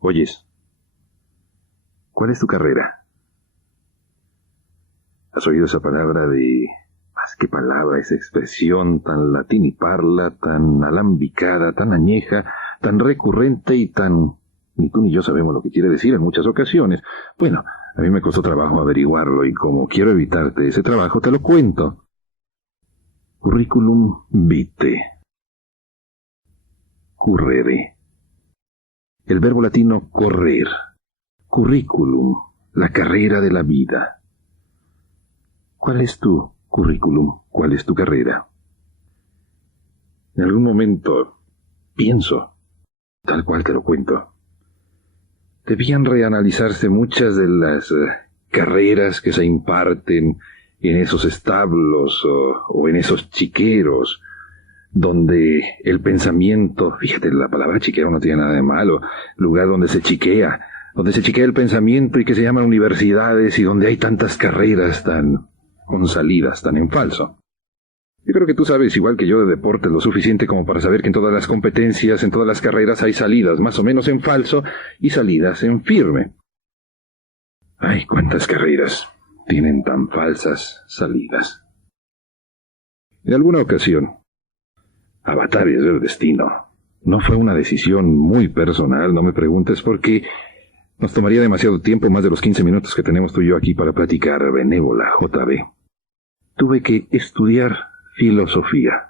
Oyes, ¿cuál es tu carrera? ¿Has oído esa palabra más que palabra, esa expresión tan latín y parla, tan alambicada, tan añeja, tan recurrente y tan... Ni tú ni yo sabemos lo que quiere decir en muchas ocasiones. Bueno, a mí me costó trabajo averiguarlo y como quiero evitarte ese trabajo, te lo cuento. Curriculum vitae. Currere. El verbo latino correr. Curriculum, la carrera de la vida. ¿Cuál es tu currículum? ¿Cuál es tu carrera? En algún momento pienso, tal cual te lo cuento, debían reanalizarse muchas de las carreras que se imparten en esos establos o en esos chiqueros, donde el pensamiento, fíjate, la palabra chiquero no tiene nada de malo, lugar donde se chiquea el pensamiento y que se llaman universidades y donde hay tantas carreras con salidas tan en falso. Yo creo que tú sabes, igual que yo, de deportes lo suficiente como para saber que en todas las competencias, en todas las carreras hay salidas más o menos en falso y salidas en firme. Ay, cuántas carreras tienen tan falsas salidas. En alguna ocasión, avatares del destino. No fue una decisión muy personal, no me preguntes por qué. Nos tomaría demasiado tiempo, más de los 15 minutos que tenemos tú y yo aquí para platicar, benévola JB. Tuve que estudiar filosofía.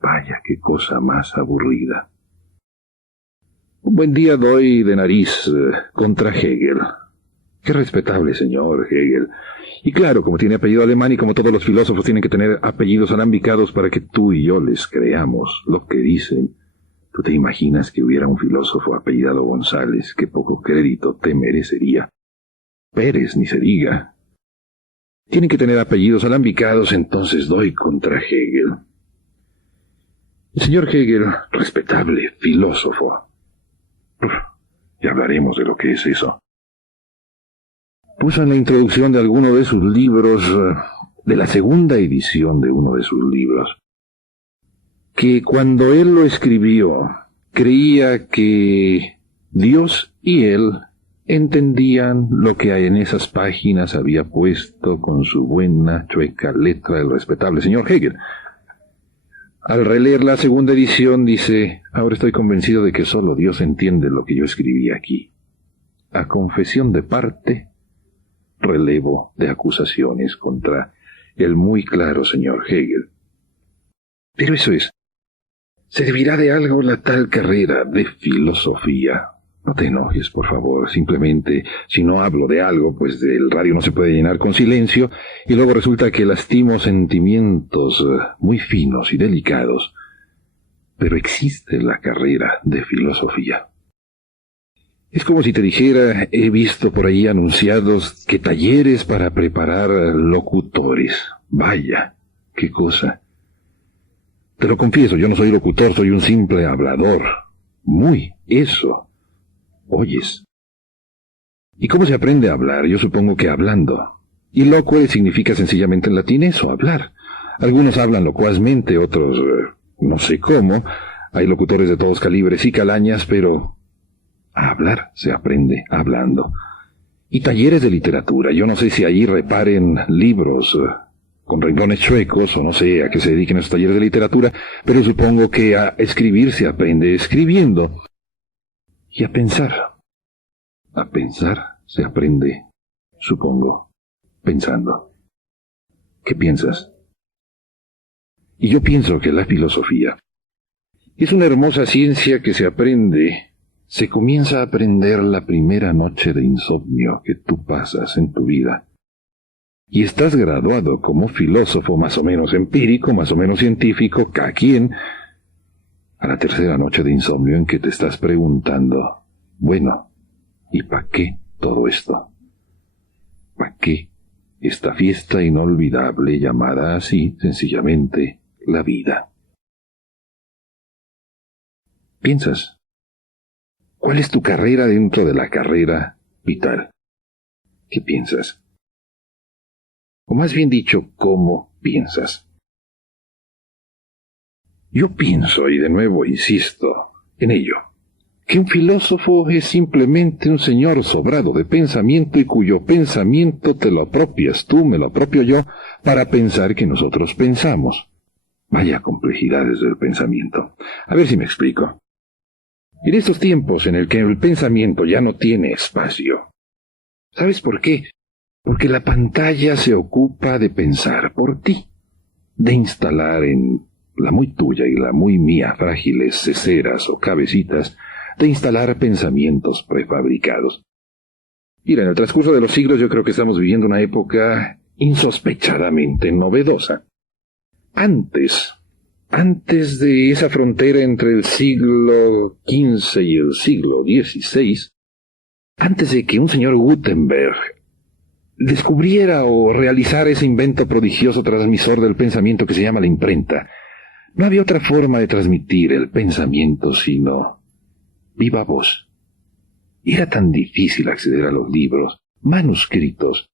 Vaya, qué cosa más aburrida. Un buen día doy de nariz contra Hegel. Qué respetable señor Hegel. Y claro, como tiene apellido alemán y como todos los filósofos tienen que tener apellidos alambicados para que tú y yo les creamos lo que dicen. ¿Tú te imaginas que hubiera un filósofo apellidado González? Qué poco crédito te merecería. Pérez, ni se diga. Tienen que tener apellidos alambicados, entonces doy contra Hegel. El señor Hegel, respetable filósofo. Ya hablaremos de lo que es eso. Puso en la introducción de alguno de sus libros, de la segunda edición de uno de sus libros, que cuando él lo escribió, creía que Dios y él entendían lo que en esas páginas había puesto con su buena, chueca letra el respetable señor Hegel. Al releer la segunda edición dice, ahora estoy convencido de que solo Dios entiende lo que yo escribí aquí. A confesión de parte, relevo de acusaciones contra el muy claro señor Hegel. Pero eso es. ¿Servirá de algo la tal carrera de filosofía? No te enojes, por favor. Simplemente, si no hablo de algo, pues el radio no se puede llenar con silencio, y luego resulta que lastimo sentimientos muy finos y delicados. Pero existe la carrera de filosofía. Es como si te dijera, he visto por ahí anunciados que talleres para preparar locutores. Vaya, qué cosa. Te lo confieso, yo no soy locutor, soy un simple hablador. Muy, eso. Oyes. ¿Y cómo se aprende a hablar? Yo supongo que hablando. Y loquere significa sencillamente en latín eso, hablar. Algunos hablan locuazmente, otros no sé cómo. Hay locutores de todos calibres y calañas, pero a hablar se aprende hablando. Y talleres de literatura. Yo no sé si allí reparen libros con renglones chuecos, o no sé a qué se dediquen esos talleres de literatura, pero supongo que a escribir se aprende escribiendo. Y a pensar. A pensar se aprende, supongo, pensando. ¿Qué piensas? Y yo pienso que la filosofía es una hermosa ciencia que se aprende. Se comienza a aprender la primera noche de insomnio que tú pasas en tu vida. Y estás graduado como filósofo más o menos empírico, más o menos científico, cada quien, a la tercera noche de insomnio en que te estás preguntando, bueno, ¿y para qué todo esto? ¿Para qué esta fiesta inolvidable llamada así, sencillamente, la vida? ¿Piensas? ¿Cuál es tu carrera dentro de la carrera vital? ¿Qué piensas? O más bien dicho, ¿cómo piensas? Yo pienso, y de nuevo insisto en ello, que un filósofo es simplemente un señor sobrado de pensamiento y cuyo pensamiento te lo apropias tú, me lo apropio yo, para pensar que nosotros pensamos. Vaya complejidades del pensamiento. A ver si me explico. En estos tiempos en el que el pensamiento ya no tiene espacio. ¿Sabes por qué? Porque la pantalla se ocupa de pensar por ti, de instalar en la muy tuya y la muy mía frágiles ceceras o cabecitas, de instalar pensamientos prefabricados. Mira, en el transcurso de los siglos yo creo que estamos viviendo una época insospechadamente novedosa. Antes de esa frontera entre el siglo XV y el siglo XVI, antes de que un señor Gutenberg descubriera o realizara ese invento prodigioso transmisor del pensamiento que se llama la imprenta, no había otra forma de transmitir el pensamiento sino viva voz. Era tan difícil acceder a los libros, manuscritos,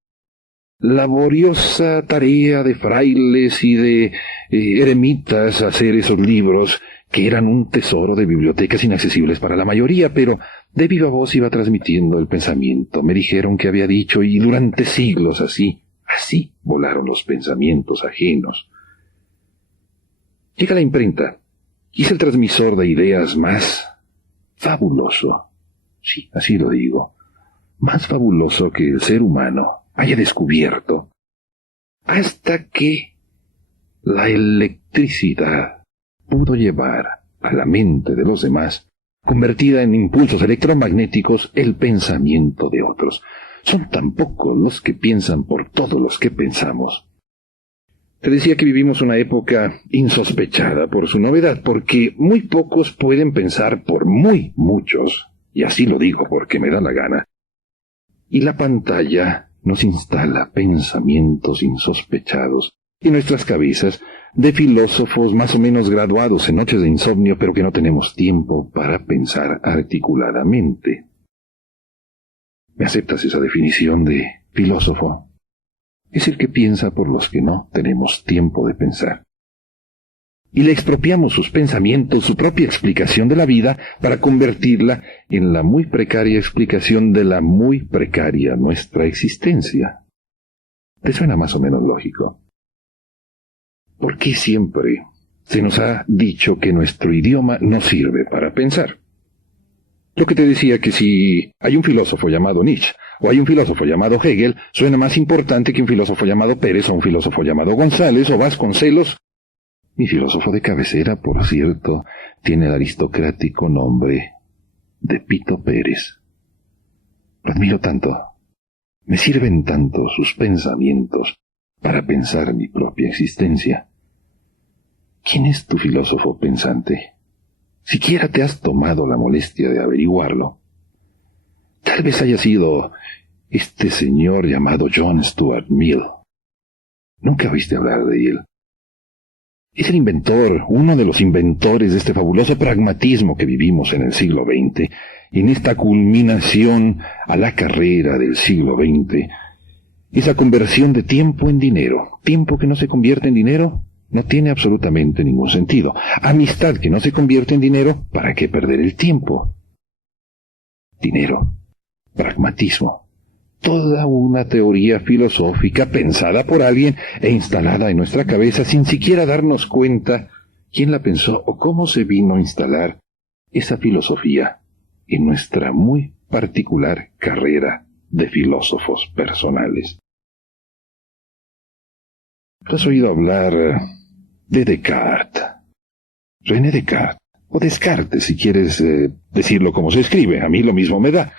laboriosa tarea de frailes y de eremitas hacer esos libros, que eran un tesoro de bibliotecas inaccesibles para la mayoría, pero de viva voz iba transmitiendo el pensamiento. Me dijeron que había dicho, y durante siglos así volaron los pensamientos ajenos. Llega la imprenta, y es el transmisor de ideas más fabuloso, sí, así lo digo, más fabuloso que el ser humano haya descubierto, hasta que la electricidad pudo llevar a la mente de los demás, convertida en impulsos electromagnéticos, el pensamiento de otros. Son tan pocos los que piensan por todos los que pensamos. Te decía que vivimos una época insospechada por su novedad, porque muy pocos pueden pensar por muy muchos, y así lo digo porque me da la gana. Y la pantalla nos instala pensamientos insospechados en nuestras cabezas de filósofos más o menos graduados en noches de insomnio, pero que no tenemos tiempo para pensar articuladamente. ¿Me aceptas esa definición de filósofo? Es el que piensa por los que no tenemos tiempo de pensar. Y le expropiamos sus pensamientos, su propia explicación de la vida, para convertirla en la muy precaria explicación de la muy precaria nuestra existencia. ¿Te suena más o menos lógico? ¿Por qué siempre se nos ha dicho que nuestro idioma no sirve para pensar? Lo que te decía, que si hay un filósofo llamado Nietzsche, o hay un filósofo llamado Hegel, suena más importante que un filósofo llamado Pérez, o un filósofo llamado González, o Vasconcelos. Mi filósofo de cabecera, por cierto, tiene el aristocrático nombre de Pito Pérez. Lo admiro tanto. Me sirven tanto sus pensamientos para pensar mi propia existencia. ¿Quién es tu filósofo pensante? ¿Siquiera te has tomado la molestia de averiguarlo? Tal vez haya sido este señor llamado John Stuart Mill. ¿Nunca oíste hablar de él? Es el inventor, uno de los inventores de este fabuloso pragmatismo que vivimos en el siglo XX, en esta culminación a la carrera del siglo XX, esa conversión de tiempo en dinero. Tiempo que no se convierte en dinero no tiene absolutamente ningún sentido. Amistad que no se convierte en dinero, ¿para qué perder el tiempo? Dinero, pragmatismo, toda una teoría filosófica pensada por alguien e instalada en nuestra cabeza sin siquiera darnos cuenta quién la pensó o cómo se vino a instalar esa filosofía en nuestra muy particular carrera de filósofos personales. ¿Tú has oído hablar de Descartes? René Descartes, o Descartes si quieres decirlo como se escribe, a mí lo mismo me da.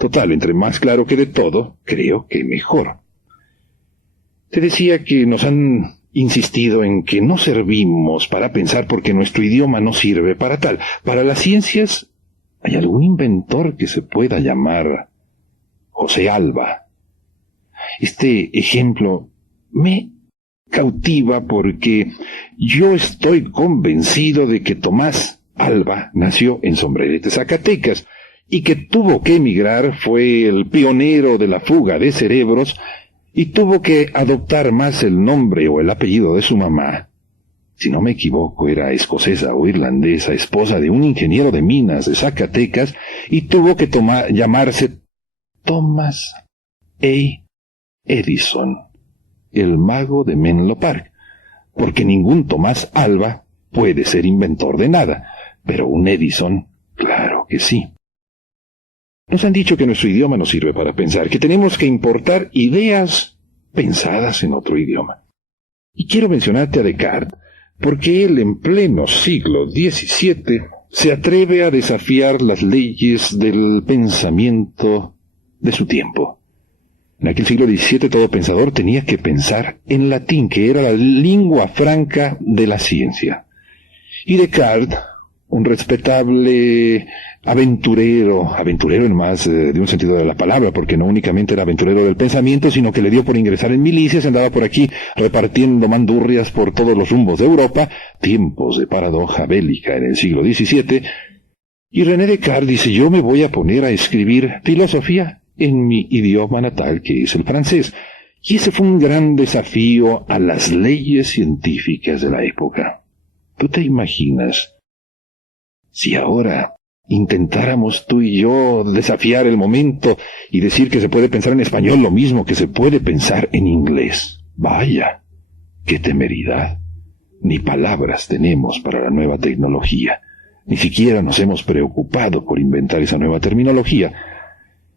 Total, entre más claro que de todo, creo que mejor. Te decía que nos han insistido en que no servimos para pensar porque nuestro idioma no sirve para tal. Para las ciencias, ¿hay algún inventor que se pueda llamar José Alba? Este ejemplo me cautiva porque yo estoy convencido de que Tomás Alba nació en Sombrerete, Zacatecas, y que tuvo que emigrar, fue el pionero de la fuga de cerebros, y tuvo que adoptar más el nombre o el apellido de su mamá. si no me equivoco, era escocesa o irlandesa, esposa de un ingeniero de minas de Zacatecas, y tuvo que llamarse Thomas A. Edison, el mago de Menlo Park, porque ningún Tomás Alva puede ser inventor de nada, pero un Edison, claro que sí. Nos han dicho que nuestro idioma no sirve para pensar, que tenemos que importar ideas pensadas en otro idioma. Y quiero mencionarte a Descartes, porque él en pleno siglo XVII se atreve a desafiar las leyes del pensamiento de su tiempo. En aquel siglo XVII todo pensador tenía que pensar en latín, que era la lengua franca de la ciencia. Y Descartes, un respetable aventurero en más de un sentido de la palabra, porque no únicamente era aventurero del pensamiento, sino que le dio por ingresar en milicias, andaba por aquí repartiendo mandurrias por todos los rumbos de Europa, tiempos de paradoja bélica en el siglo XVII, y René Descartes dice: yo me voy a poner a escribir filosofía en mi idioma natal, que es el francés. Y ese fue un gran desafío a las leyes científicas de la época. ¿Tú te imaginas si ahora intentáramos tú y yo desafiar el momento y decir que se puede pensar en español lo mismo que se puede pensar en inglés? Vaya, qué temeridad. Ni palabras tenemos para la nueva tecnología. Ni siquiera nos hemos preocupado por inventar esa nueva terminología.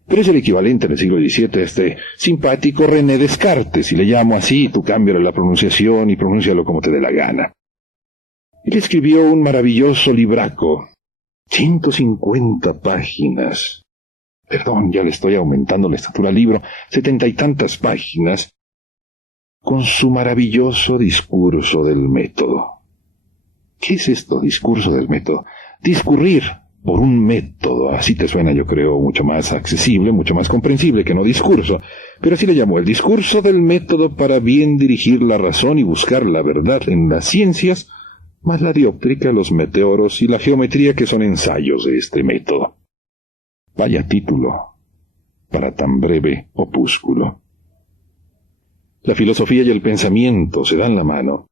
Pero es el equivalente en el siglo XVII a este simpático René Descartes. Si le llamo así, tú cámbiale la pronunciación y pronúncialo como te dé la gana. Él escribió un maravilloso libraco, 150 páginas. Perdón, ya le estoy aumentando la estatura al libro, 70 y tantas páginas, con su maravilloso discurso del método. ¿Qué es esto, discurso del método? Discurrir por un método, así te suena, yo creo, mucho más accesible, mucho más comprensible que no discurso, pero así le llamó, el discurso del método para bien dirigir la razón y buscar la verdad en las ciencias, más la dióptrica, los meteoros y la geometría, que son ensayos de este método. Vaya título para tan breve opúsculo. La filosofía y el pensamiento se dan la mano,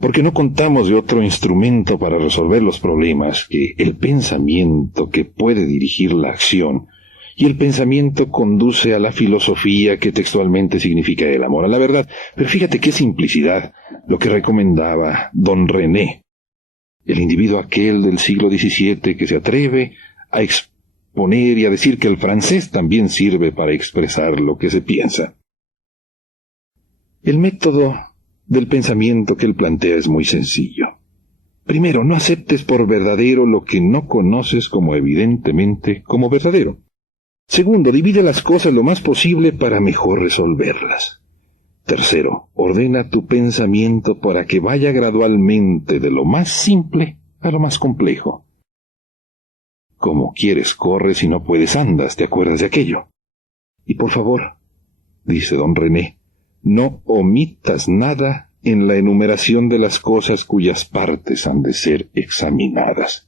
porque no contamos de otro instrumento para resolver los problemas que el pensamiento, que puede dirigir la acción, y el pensamiento conduce a la filosofía, que textualmente significa el amor a la verdad. Pero fíjate qué simplicidad lo que recomendaba don René, el individuo aquel del siglo XVII que se atreve a exponer y a decir que el francés también sirve para expresar lo que se piensa. El método del pensamiento que él plantea es muy sencillo. Primero, no aceptes por verdadero lo que no conoces como evidentemente como verdadero. Segundo, divide las cosas lo más posible para mejor resolverlas. Tercero, ordena tu pensamiento para que vaya gradualmente de lo más simple a lo más complejo. Como quieres corres y no puedes andas, ¿te acuerdas de aquello? Y por favor, dice don René, no omitas nada en la enumeración de las cosas cuyas partes han de ser examinadas.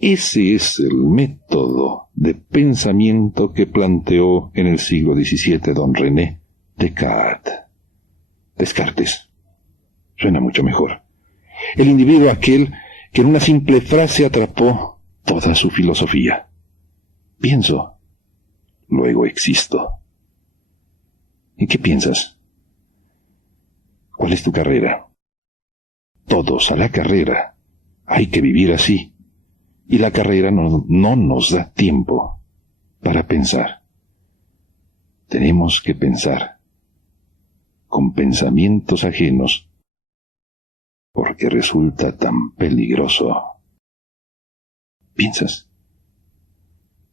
Ese es el método de pensamiento que planteó en el siglo XVII don René Descartes. Descartes. Suena mucho mejor. El individuo aquel que en una simple frase atrapó toda su filosofía. Pienso, luego existo. ¿En qué piensas? ¿Cuál es tu carrera? Todos a la carrera. Hay que vivir así. Y la carrera no nos da tiempo para pensar. Tenemos que pensar con pensamientos ajenos, porque resulta tan peligroso. ¿Piensas?